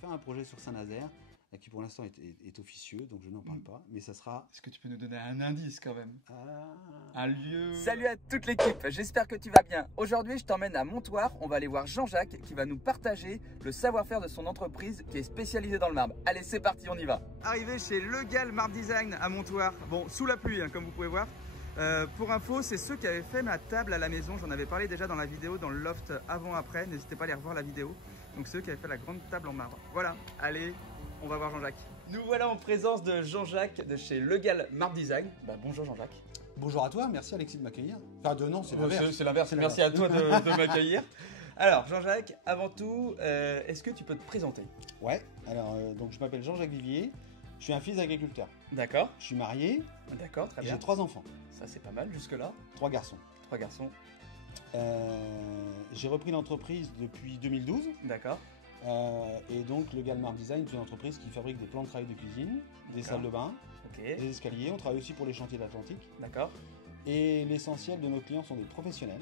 faire un projet sur Saint-Nazaire qui pour l'instant est officieux, donc je n'en parle pas, mais ça sera... Est-ce que tu peux nous donner un indice quand même? Un lieu? Salut à toute l'équipe, j'espère que tu vas bien. Aujourd'hui, je t'emmène à Montoire. On va aller voir Jean-Jacques qui va nous partager le savoir-faire de son entreprise qui est spécialisée dans le marbre. Allez, c'est parti, on y va. Arrivé chez Legal Marbre Design à Montoire. Bon, sous la pluie, hein, comme vous pouvez voir. Pour info, c'est ceux qui avaient fait ma table à la maison. J'en avais parlé déjà dans la vidéo, dans le loft avant-après. N'hésitez pas à aller revoir la vidéo. Donc ceux qui avaient fait la grande table en marbre. Voilà, allez, on va voir Jean-Jacques. Nous voilà en présence de Jean-Jacques de chez Legal Marbre Design. Bonjour Jean-Jacques. Bonjour à toi, merci Alexis de m'accueillir. Enfin, non, c'est l'inverse. C'est l'inverse, merci à toi de m'accueillir. Alors Jean-Jacques, avant tout, est-ce que tu peux te présenter? Ouais, alors donc je m'appelle Jean-Jacques Vivier, je suis un fils d'agriculteur. D'accord. Je suis marié. D'accord, très bien. J'ai 3 enfants. Ça c'est pas mal jusque-là. 3 garçons. 3 garçons. J'ai repris l'entreprise depuis 2012. D'accord. Et donc Legal Marbre Design, c'est une entreprise qui fabrique des plans de travail de cuisine, des salles de bain, des escaliers. On travaille aussi pour les chantiers de l'Atlantique. D'accord. Et l'essentiel de nos clients sont des professionnels.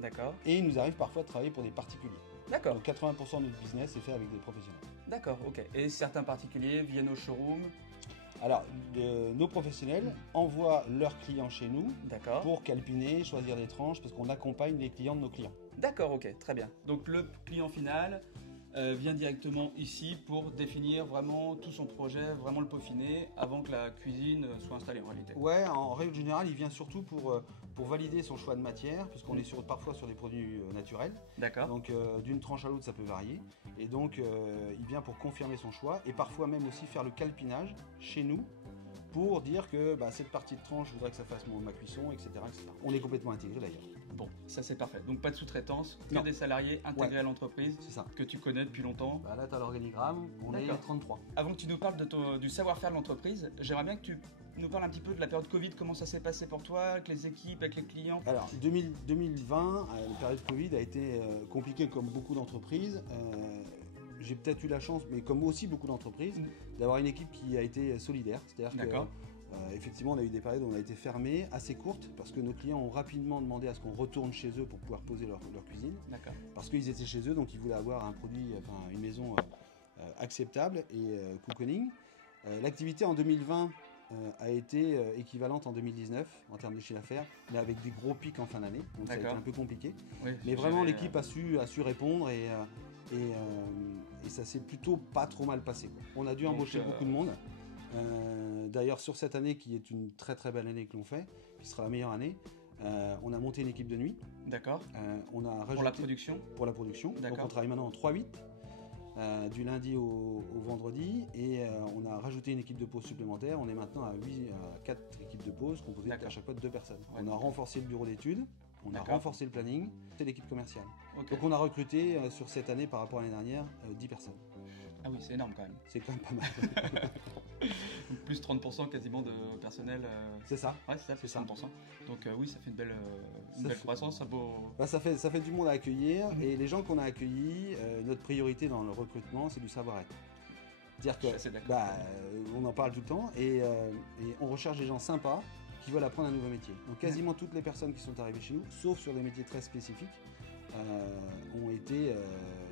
D'accord. Et il nous arrive parfois de travailler pour des particuliers. D'accord. Donc 80% de notre business est fait avec des professionnels. D'accord, ok. Et certains particuliers viennent au showroom? Alors, nos professionnels envoient leurs clients chez nous pour calpiner, choisir des tranches, parce qu'on accompagne les clients de nos clients. D'accord, ok, très bien. Donc le client final vient directement ici pour définir vraiment tout son projet, vraiment le peaufiner avant que la cuisine soit installée en réalité. Ouais, en règle générale, il vient surtout pour valider son choix de matière, puisqu'on est parfois sur des produits naturels. D'accord. Donc d'une tranche à l'autre, ça peut varier. Et donc il vient pour confirmer son choix et parfois même aussi faire le calpinage chez nous pour dire que cette partie de tranche, je voudrais que ça fasse ma cuisson, etc., etc. On est complètement intégré d'ailleurs. Bon, ça c'est parfait. Donc pas de sous-traitance, que des salariés intégrés à l'entreprise que tu connais depuis longtemps. Là, tu as l'organigramme, on est 33. Avant que tu nous parles du savoir-faire de l'entreprise, j'aimerais bien que tu nous parles un petit peu de la période Covid, comment ça s'est passé pour toi, avec les équipes, avec les clients. Alors 2020, la période Covid a été compliquée comme beaucoup d'entreprises. J'ai peut-être eu la chance, mais comme aussi beaucoup d'entreprises, d'avoir une équipe qui a été solidaire. C'est-à-dire que effectivement, on a eu des périodes où on a été fermé, assez courtes, parce que nos clients ont rapidement demandé à ce qu'on retourne chez eux pour pouvoir poser leur cuisine. Parce qu'ils étaient chez eux, donc ils voulaient avoir un produit, une maison acceptable et cocooning. L'activité en 2020 a été équivalente en 2019 en termes de chiffre d'affaires, mais avec des gros pics en fin d'année, donc ça a été un peu compliqué. Oui, mais vraiment, l'équipe a su répondre et ça s'est plutôt pas trop mal passé, quoi. On a dû embaucher beaucoup de monde. D'ailleurs, sur cette année qui est une très très belle année que l'on fait, qui sera la meilleure année, on a monté une équipe de nuit. D'accord. On a rajouté, pour la production. Pour la production. Donc on travaille maintenant en 3-8. Du lundi au vendredi, et on a rajouté une équipe de pause supplémentaire. On est maintenant à 4 équipes de pause composées à chaque fois de 2 personnes. On a renforcé le bureau d'études, on a renforcé le planning, c'est l'équipe commerciale. Donc on a recruté sur cette année par rapport à l'année dernière 10 personnes. Ah oui, c'est énorme quand même. C'est quand même pas mal. Donc plus 30% quasiment de personnel. C'est ça. Ouais, c'est ça, plus 30%. Donc oui, ça fait une belle croissance. Ça fait du monde à accueillir. Et les gens qu'on a accueillis, notre priorité dans le recrutement, c'est du savoir-être. C'est-à-dire que on en parle tout le temps et on recherche des gens sympas qui veulent apprendre un nouveau métier. Donc quasiment toutes les personnes qui sont arrivées chez nous, sauf sur des métiers très spécifiques,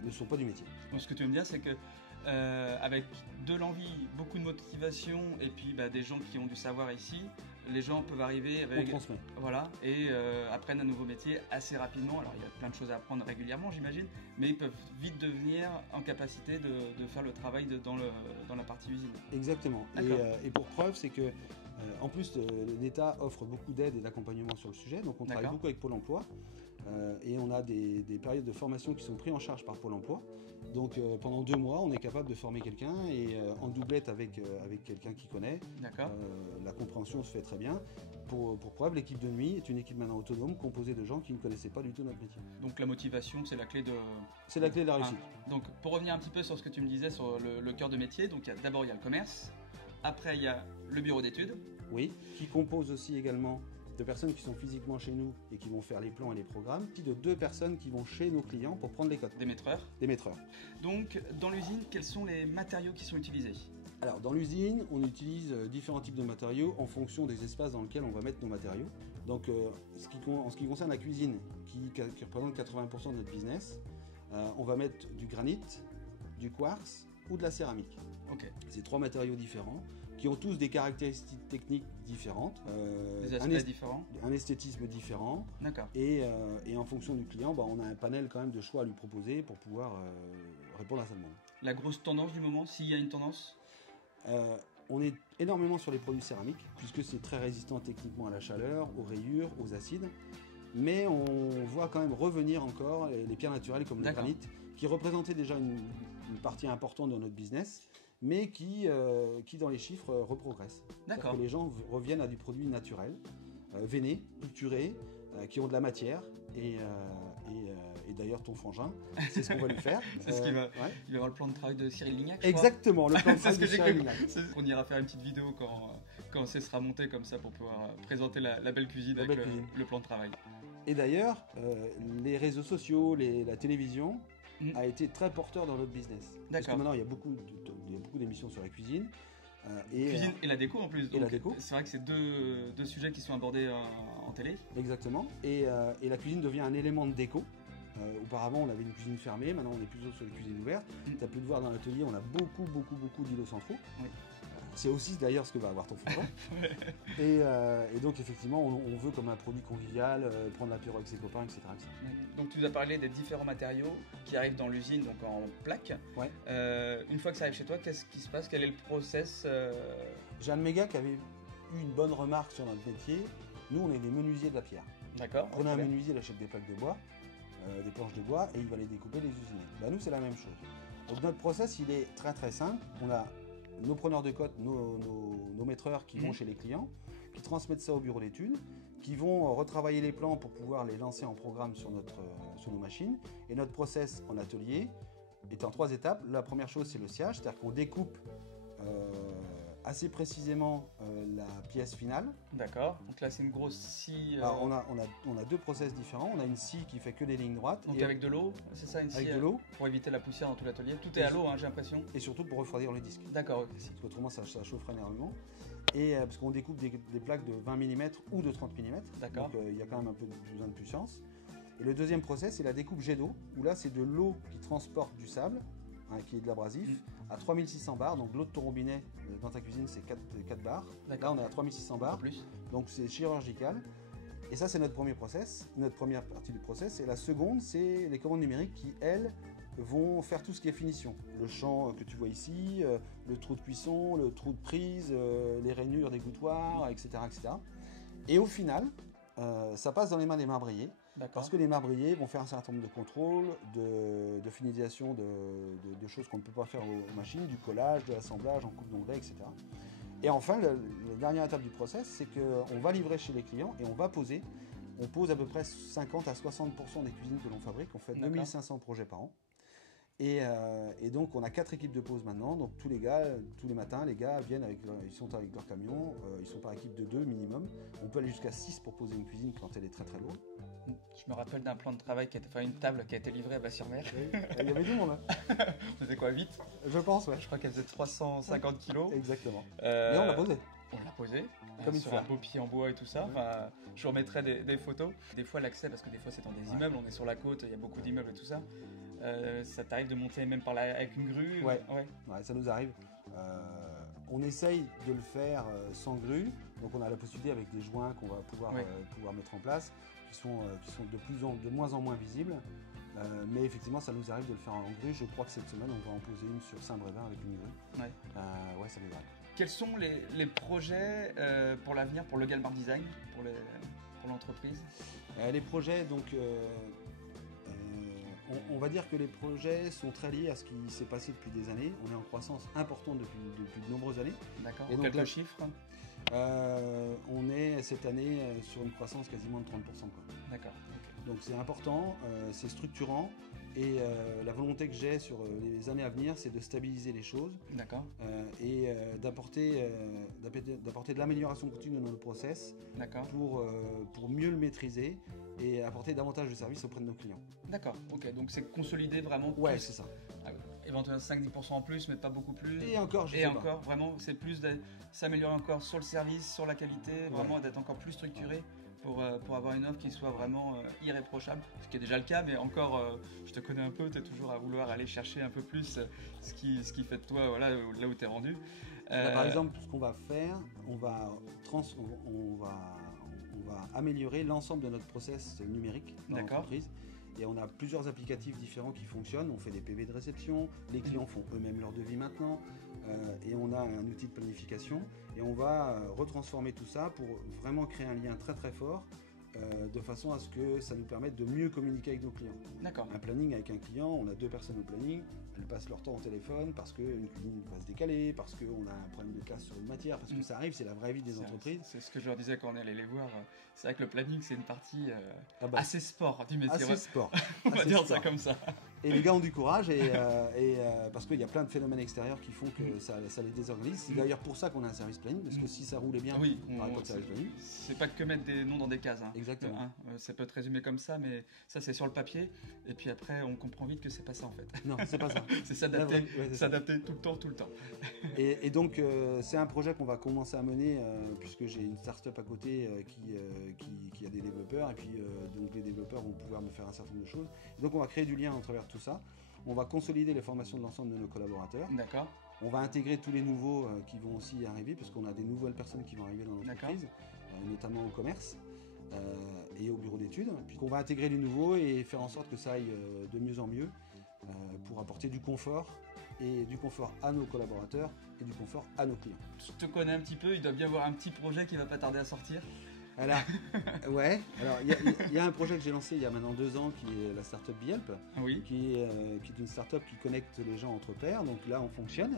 ne sont pas du métier. Donc ce que tu veux me dire, c'est que avec de l'envie, beaucoup de motivation et puis des gens qui ont du savoir ici, les gens peuvent arriver avec, et apprennent un nouveau métier assez rapidement. Alors il y a plein de choses à apprendre régulièrement, j'imagine, mais ils peuvent vite devenir en capacité de faire le travail dans la partie usine. Exactement. Et pour preuve, c'est que en plus l'État offre beaucoup d'aide et d'accompagnement sur le sujet, donc on travaille beaucoup avec Pôle emploi. Et on a des périodes de formation qui sont prises en charge par Pôle emploi. Donc pendant 2 mois, on est capable de former quelqu'un et en doublette avec quelqu'un qui connaît. La compréhension se fait très bien. Pour preuve, l'équipe de nuit est une équipe maintenant autonome composée de gens qui ne connaissaient pas du tout notre métier. Donc la motivation, c'est la clé de... C'est la clé de la réussite. Donc pour revenir un petit peu sur ce que tu me disais sur le cœur de métier, donc d'abord il y a le commerce, après il y a le bureau d'études. Oui, qui compose aussi également de personnes qui sont physiquement chez nous et qui vont faire les plans et les programmes, puis de 2 personnes qui vont chez nos clients pour prendre les cotes. Des maîtreurs. Des maîtreurs. Donc, dans l'usine, quels sont les matériaux qui sont utilisés? Alors, dans l'usine, on utilise différents types de matériaux en fonction des espaces dans lesquels on va mettre nos matériaux. Donc, en ce qui concerne la cuisine, qui représente 80% de notre business, on va mettre du granit, du quartz, ou de la céramique. Okay. C'est 3 matériaux différents qui ont tous des caractéristiques techniques différentes. Des aspects différents. Un esthétisme différent. D'accord. Et en fonction du client, on a un panel quand même de choix à lui proposer pour pouvoir répondre à sa demande. La grosse tendance du moment, s'il y a une tendance on est énormément sur les produits céramiques, puisque c'est très résistant techniquement à la chaleur, aux rayures, aux acides. Mais on voit quand même revenir encore les pierres naturelles comme le granit, qui représentaient déjà une partie importante de notre business, mais qui dans les chiffres reprogressent. D'accord. Que les gens reviennent à du produit naturel, veiné, structuré, qui ont de la matière. Et d'ailleurs, ton frangin, c'est ce qu'on va lui faire. C'est ce qu'il va. Ouais. Il va avoir le plan de travail de Cyril Lignac. Exactement, le plan de travail de Cyril Lignac. On ira faire une petite vidéo quand ce sera monté comme ça pour pouvoir présenter la belle cuisine avec le plan de travail. Et d'ailleurs, les réseaux sociaux, la télévision a été très porteur dans notre business. Parce que maintenant, il y a beaucoup d'émissions sur la cuisine. Cuisine et la déco en plus. Et la déco. C'est vrai que c'est deux sujets qui sont abordés en télé. Exactement. Et la cuisine devient un élément de déco. Auparavant, on avait une cuisine fermée. Maintenant, on est plutôt sur les cuisines ouvertes. Tu as pu le voir dans l'atelier, on a beaucoup d'îlots centraux. Oui. C'est aussi d'ailleurs ce que va avoir ton frangin. et donc effectivement, on veut comme un produit convivial, prendre l'apéro avec ses copains, etc. Donc tu nous as parlé des différents matériaux qui arrivent dans l'usine, donc en plaques. Ouais. Une fois que ça arrive chez toi, qu'est-ce qui se passe? Quel est le process? J'ai un de mes gars qui avait eu une bonne remarque sur notre métier. Nous, on est des menuisiers de la pierre. D'accord. Prenez un menuisier, il achète des plaques de bois, des planches de bois, et il va les découper, les usiner. Nous, c'est la même chose. Donc notre process, il est très très simple. On a nos preneurs de cote, nos maîtreurs qui vont chez les clients, qui transmettent ça au bureau d'études, qui vont retravailler les plans pour pouvoir les lancer en programme sur nos machines. Et notre process en atelier est en 3 étapes. La première chose, c'est le sciage, c'est-à-dire qu'on découpe assez précisément la pièce finale. D'accord. Donc là, c'est une grosse scie. Alors, on a 2 process différents. On a une scie qui fait que des lignes droites. Donc avec de l'eau, c'est ça, une scie avec de l'eau pour éviter la poussière dans tout l'atelier. Tout est à l'eau, j'ai l'impression. Et surtout pour refroidir le disque. D'accord. Parce qu'autrement, ça chaufferait énormément. Et parce qu'on découpe des plaques de 20 mm ou de 30 mm. D'accord. Donc il y a quand même un peu besoin de puissance. Et le deuxième process, c'est la découpe jet d'eau, où là, c'est de l'eau qui transporte du sable, qui est de l'abrasif, à 3600 bars. Donc l'eau de ton robinet dans ta cuisine, c'est 4 bars. Là, on est à 3600 bars. Plus. Donc c'est chirurgical. Et ça, c'est notre premier process, notre première partie du process. Et la seconde, c'est les commandes numériques qui, elles, vont faire tout ce qui est finition. Le champ que tu vois ici, le trou de cuisson, le trou de prise, les rainures des gouttoirs, etc., etc. Et au final, ça passe dans les mains des marbriers. Parce que les marbriers vont faire un certain nombre de contrôles, de finalisation de choses qu'on ne peut pas faire aux machines, du collage, de l'assemblage en coupe d'onglet, etc. Et enfin, la dernière étape du process, c'est qu'on va livrer chez les clients et on va poser. On pose à peu près 50 à 60% des cuisines que l'on fabrique. On fait 2500 projets par an. Et donc, on a 4 équipes de pause maintenant. Donc, tous les matins, les gars viennent ils sont avec leur camion. Ils sont par équipe de 2 minimum. On peut aller jusqu'à 6 pour poser une cuisine quand elle est très très lourde. Je me rappelle d'un plan de travail une table qui a été livrée à Bas-sur-Mer. Oui, il y avait du monde. On était quoi, 8? Je pense, ouais. Je crois qu'elle faisait 350 kilos. Exactement. Mais on l'a posée. On l'a posé, comme sur un beau pied en bois et tout ça. Enfin, je vous remettrai des photos. Des fois, l'accès, parce que des fois, c'est dans des immeubles, on est sur la côte, il y a beaucoup d'immeubles et tout ça. Ça t'arrive de monter même avec une grue? Ouais, ça nous arrive. On essaye de le faire sans grue. Donc, on a la possibilité avec des joints qu'on va pouvoir mettre en place, qui sont de moins en moins visibles. Mais effectivement, ça nous arrive de le faire en grue. Je crois que cette semaine, on va en poser une sur Saint-Brévin avec une grue. Ouais, ça nous arrive. Quels sont les projets pour l'avenir, pour le Galmard Design, pour l'entreprise? Les projets, donc, on va dire que les projets sont très liés à ce qui s'est passé depuis des années. On est en croissance importante depuis de nombreuses années. D'accord. Et donc, quelques chiffres? On est cette année sur une croissance quasiment de 30%. D'accord. Okay. Donc c'est important, c'est structurant. Et la volonté que j'ai sur les années à venir, c'est de stabiliser les choses. D'accord. Et d'apporter de l'amélioration continue dans nos process. D'accord. Pour mieux le maîtriser et apporter davantage de services auprès de nos clients. D'accord, ok. Donc c'est consolider vraiment. Ouais, c'est ça. Éventuellement 5-10% en plus, mais pas beaucoup plus. Et encore, vraiment, c'est plus de s'améliorer encore sur le service, sur la qualité, vraiment d'être encore plus structuré. pour avoir une offre qui soit vraiment irréprochable, ce qui est déjà le cas, mais encore, je te connais un peu, tu es toujours à vouloir aller chercher un peu plus ce qui fait de toi, voilà, là où tu es rendu. Là, par exemple, ce qu'on va faire, on va améliorer l'ensemble de notre process numérique dans l'entreprise. Et on a plusieurs applicatifs différents qui fonctionnent. On fait des PV de réception, les clients font eux-mêmes leur devis maintenant, et on a un outil de planification. Et on va retransformer tout ça pour vraiment créer un lien très très fort, de façon à ce que ça nous permette de mieux communiquer avec nos clients. D'accord. Un planning avec un client, on a 2 personnes au planning, elles passent leur temps au téléphone parce qu'une ligne va se décaler, parce qu'on a un problème de casse sur une matière, parce que ça arrive, c'est la vraie vie des entreprises. C'est ce que je leur disais quand on allait les voir. C'est vrai que le planning, c'est une partie assez sport du métier. Assez sport. On va dire ça comme ça. Et les gars ont du courage, parce qu'il y a plein de phénomènes extérieurs qui font que ça les désorganise. C'est d'ailleurs pour ça qu'on a un service planning, parce que si ça roulait bien, on n'aurait pas de service planning. C'est pas que mettre des noms dans des cases. Exactement. Ça peut être résumé comme ça, mais ça c'est sur le papier. Et puis après, on comprend vite que c'est pas ça en fait. Non, c'est pas ça. C'est s'adapter tout le temps. Et donc, c'est un projet qu'on va commencer à mener, puisque j'ai une start-up à côté qui a des développeurs, et puis donc les développeurs vont pouvoir me faire un certain nombre de choses. Et donc, on va créer du lien à travers tout ça. On va consolider les formations de l'ensemble de nos collaborateurs. D'accord. On va intégrer tous les nouveaux qui vont aussi arriver, parce qu'on a des nouvelles personnes qui vont arriver dans l'entreprise, notamment au commerce et au bureau d'études. Puis on va intégrer les nouveaux et faire en sorte que ça aille de mieux en mieux pour apporter du confort, et du confort à nos collaborateurs et du confort à nos clients. Je te connais un petit peu, il doit bien y avoir un petit projet qui va pas tarder à sortir. Alors, ouais, alors il y a un projet que j'ai lancé il y a maintenant 2 ans qui est la startup Bielp, qui est une startup qui connecte les gens entre pairs. Donc là, on fonctionne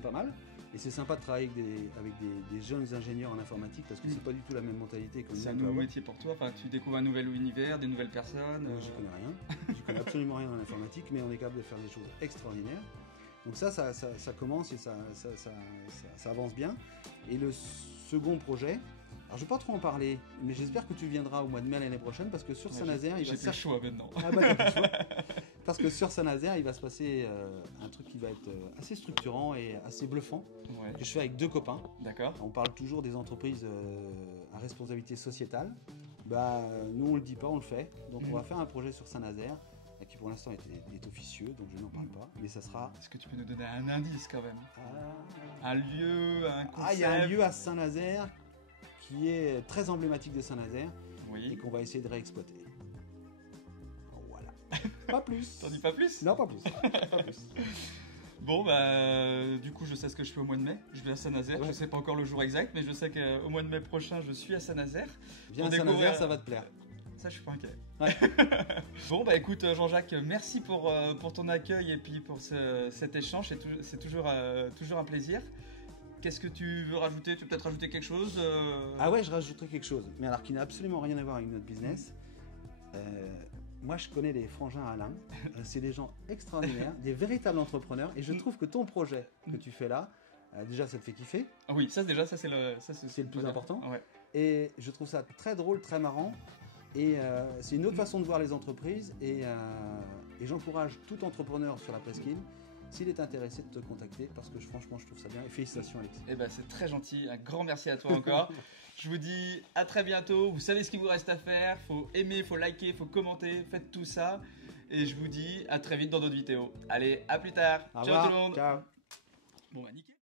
pas mal. Et c'est sympa de travailler avec des jeunes ingénieurs en informatique, parce que c'est pas du tout la même mentalité que nous. C'est un nouveau métier pour toi, enfin, tu découvres un nouvel univers, des nouvelles personnes. J'y connais rien, j'y connais absolument rien en informatique, mais on est capable de faire des choses extraordinaires. Donc ça commence et ça avance bien. Et le second projet, alors je ne vais pas trop en parler, mais j'espère que tu viendras au mois de mai l'année prochaine, parce que sur Saint-Nazaire, j'ai plus le choix maintenant. Ah bah, t'as plus le choix. Parce que sur Saint-Nazaire, il va se passer un truc qui va être assez structurant et assez bluffant, que je fais avec 2 copains. D'accord. On parle toujours des entreprises à responsabilité sociétale. Nous, on le dit pas, on le fait. Donc on va faire un projet sur Saint-Nazaire, qui pour l'instant est officieux, donc je n'en parle pas, mais ça sera... Est-ce que tu peux nous donner un indice quand même? Un lieu, un concept? Il y a un lieu à Saint-Nazaire qui est très emblématique de Saint-Nazaire, et qu'on va essayer de réexploiter. Voilà. Pas plus. T'en dis pas plus? Non, pas plus. Pas plus. Bon, du coup, je sais ce que je fais au mois de mai. Je vais à Saint-Nazaire. Je sais pas encore le jour exact, mais je sais qu'au mois de mai prochain, je suis à Saint-Nazaire. Viens à Saint-Nazaire, ça va te plaire. Ça, je suis pas inquiet. Ouais. Bon, écoute, Jean-Jacques, merci pour ton accueil et puis pour cet échange. C'est toujours un plaisir. Qu'est-ce que tu veux rajouter? Tu veux peut-être rajouter quelque chose? Ah ouais, je rajouterai quelque chose, mais alors qui n'a absolument rien à voir avec notre business. Moi, je connais les frangins Alain. C'est des gens extraordinaires, des véritables entrepreneurs, et je trouve que ton projet que tu fais là, déjà, ça te fait kiffer. Ah oui, ça c'est le plus important. Ouais. Et je trouve ça très drôle, très marrant. Et c'est une autre façon de voir les entreprises. Et j'encourage tout entrepreneur sur la presqu'île, s'il est intéressé, de te contacter, parce que franchement, je trouve ça bien. Et félicitations, Alexis. C'est très gentil. Un grand merci à toi encore. Je vous dis à très bientôt. Vous savez ce qu'il vous reste à faire. Faut aimer, faut liker, faut commenter. Faites tout ça. Et je vous dis à très vite dans d'autres vidéos. Allez, à plus tard. Ciao tout le monde. Ciao. Bon, nickel.